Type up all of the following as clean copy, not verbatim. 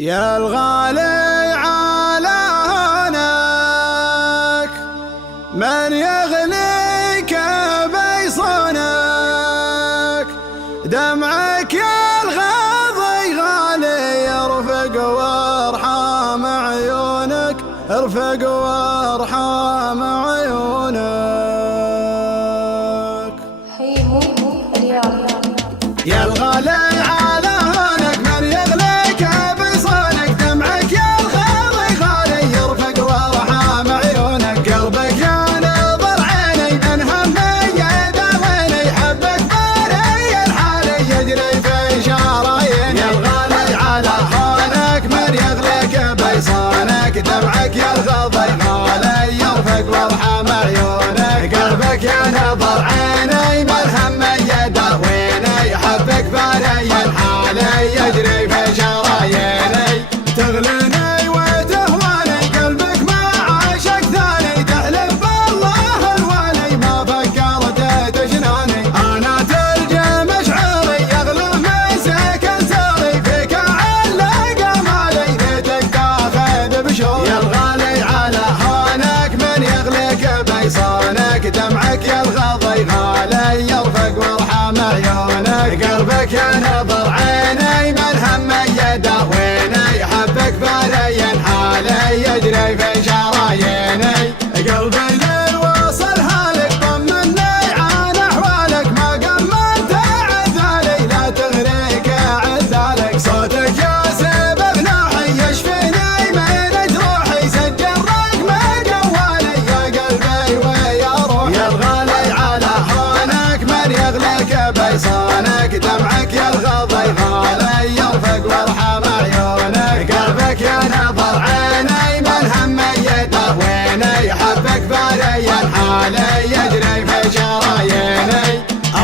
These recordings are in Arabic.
يا الغالي على هونك من يغليك بيصونك، دمعك يا الغاضي غالي يرفق وارحام عيونك، ارفق وارحام عيونك. حيمو الرياض. يا الغالي على هونك من يغليك بيصونك، دمعك يا الغاضي غالي يرفق وارحام عيونك، قلبك يا نظر عيني من همي يداويني، حبك باري الحالي يجري في شراييني. يا الغالي على هونك من يغليك بيصونك، دمعك يا الغاضي غالي يرفق وارحام عيونك، قلبك يا نظر عيني من همي يداويني، حبك باري الحالي يجري في شراييني. تغليني وتهواني قلبك ما عاشق ثاني، تحلف بالله الوالي ما فكرت تجناني، انا ترجم شعوري يغلو مسك ساري، فيك علق امالي ليتك تاخذ بشوري. يا الغالي على هونك من يغليك بيصونك، دمعك يا الغاضي غالي يرفق وارحام عيونك، قلبك يا نظر عيني من همي يداويني، حبك باري حالي يجري في شراييني. قلبي ليل وصل هالك طمني عن احوالك، ما قمنت عذالي لا تغريك عذالك، صوتك يا سبب نوحي يشفيني من جروحي، سجل رقم جوالي يا قلبي ويا روحي. يا الغالي على هونك من يغليك بيصونك، دمعك يا الغاضي غالي يرفق وارحام عيونك، قلبك يا نظر عيني من همي يداويني، حبك باري الحالي يجري في شراييني.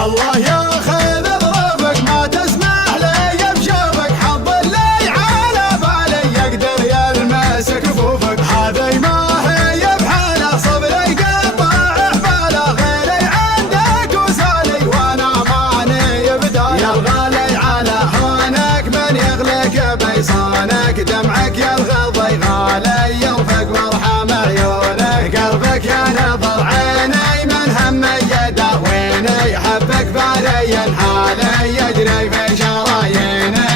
الله ياخذ ظروفك ما تسمح لي بشوفك، حظ اللي على بالي يقدر يلمس كفوفك، هذي ما هي بحاله صبري قطع حباله، غيري عندك وسالي وانا ماني بداله. يا الغالي على هونك من يغليك بيصونك، دمعك يا الغاضي غالي يرفق وارحام عيونك، قلبك يا نظر عيني من همي يداويني، حبك باري الحالي يجري في شراييني.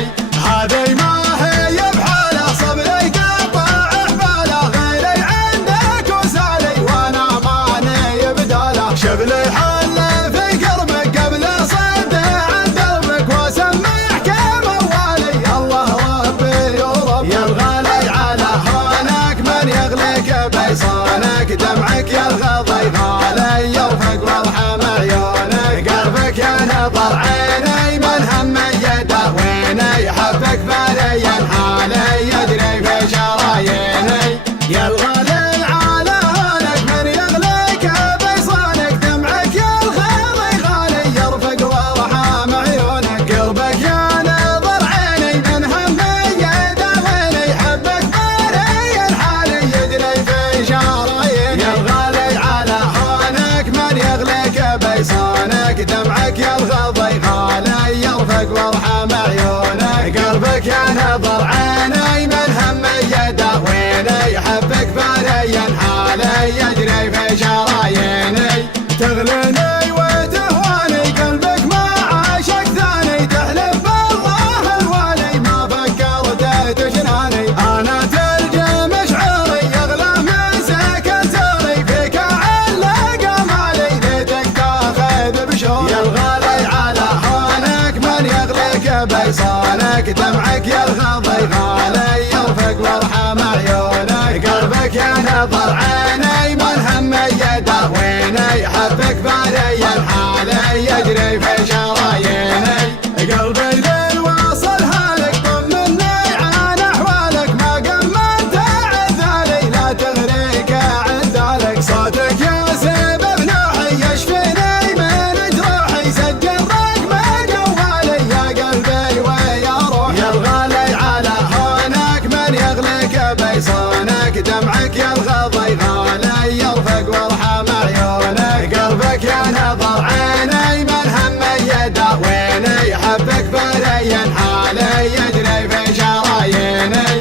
هذي ما هي بحاله صبري قطع حباله، غيري عندك وسالي وانا ماني بداله، شغلي حل في قربك قبل صد عن دربك، واسمعك موالي الله ربي ورب. يا الغالي على هونك من يغليك بيصونك، دمعك يا الغاضي غالي يرفق وارحام عيونك، قلبك يا نظر عيني من همي يداويني، حبك باري الحالي يجري في شراييني. يا الغالي على هونك من يغليك بيصونك، دمعك يا الغاضي غالي يرفق وارحام عيونك، قلبك يا نظر عيني من همي يداويني، حبك باري الحالي يجري في شراييني. يا الغالي على هونك من يغليك بيصونك، دمعك يا الغاضي غالي يرفق وارحام عيونك، قلبك يا نظر عيني من همي يداويني، حبك باري الحالي يجري في شراييني. تغليني وتهواني قلبك ما عاشق ثاني، تحلف بالله الوالي ما فكرت تجناني، انا ترجم شعوري يغلى مسك ساري، فيك علق امالي ليتك تاخذ بشوري. يا الغالي على هونك من يغليك بيصونك، دمعك يا الغاضي غالي يرفق وارحام عيونك، قلبك يا نظر عيني من همي يداويني، حبك باري الحالي يجري في شراييني. قلبي ليل وصل هالك طمني عن احوالك، ما قمنت عذالي لا تغريك عذالك، صوتك يا سبب نوحي يشفيني من جروحي، سجل رقم جوالي يا قلبي ويا روحي. يا الغالي على هونك من يغليك بيصونك، دمعك يا الغاضي غالي يرفق وارحام عيونك، قلبك يا نظر عيني من همي يداويني، حبك باري الحالي يجري في شراييني.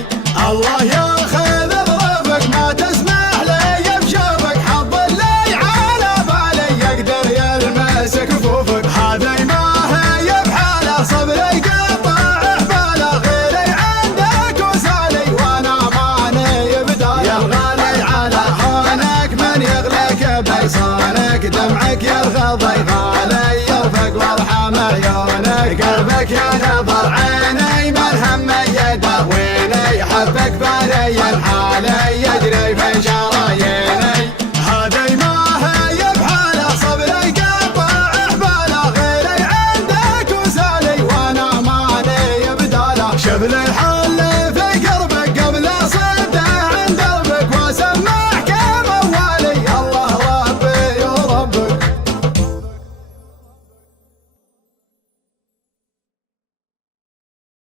لك يا نظر عيني ملهم يداويني حبك بالي الحالي يجري في شراييني هذي ما هي بحاله صبري قطع حباله غيري عندك وسالي وانا ماني بداله شبل الحال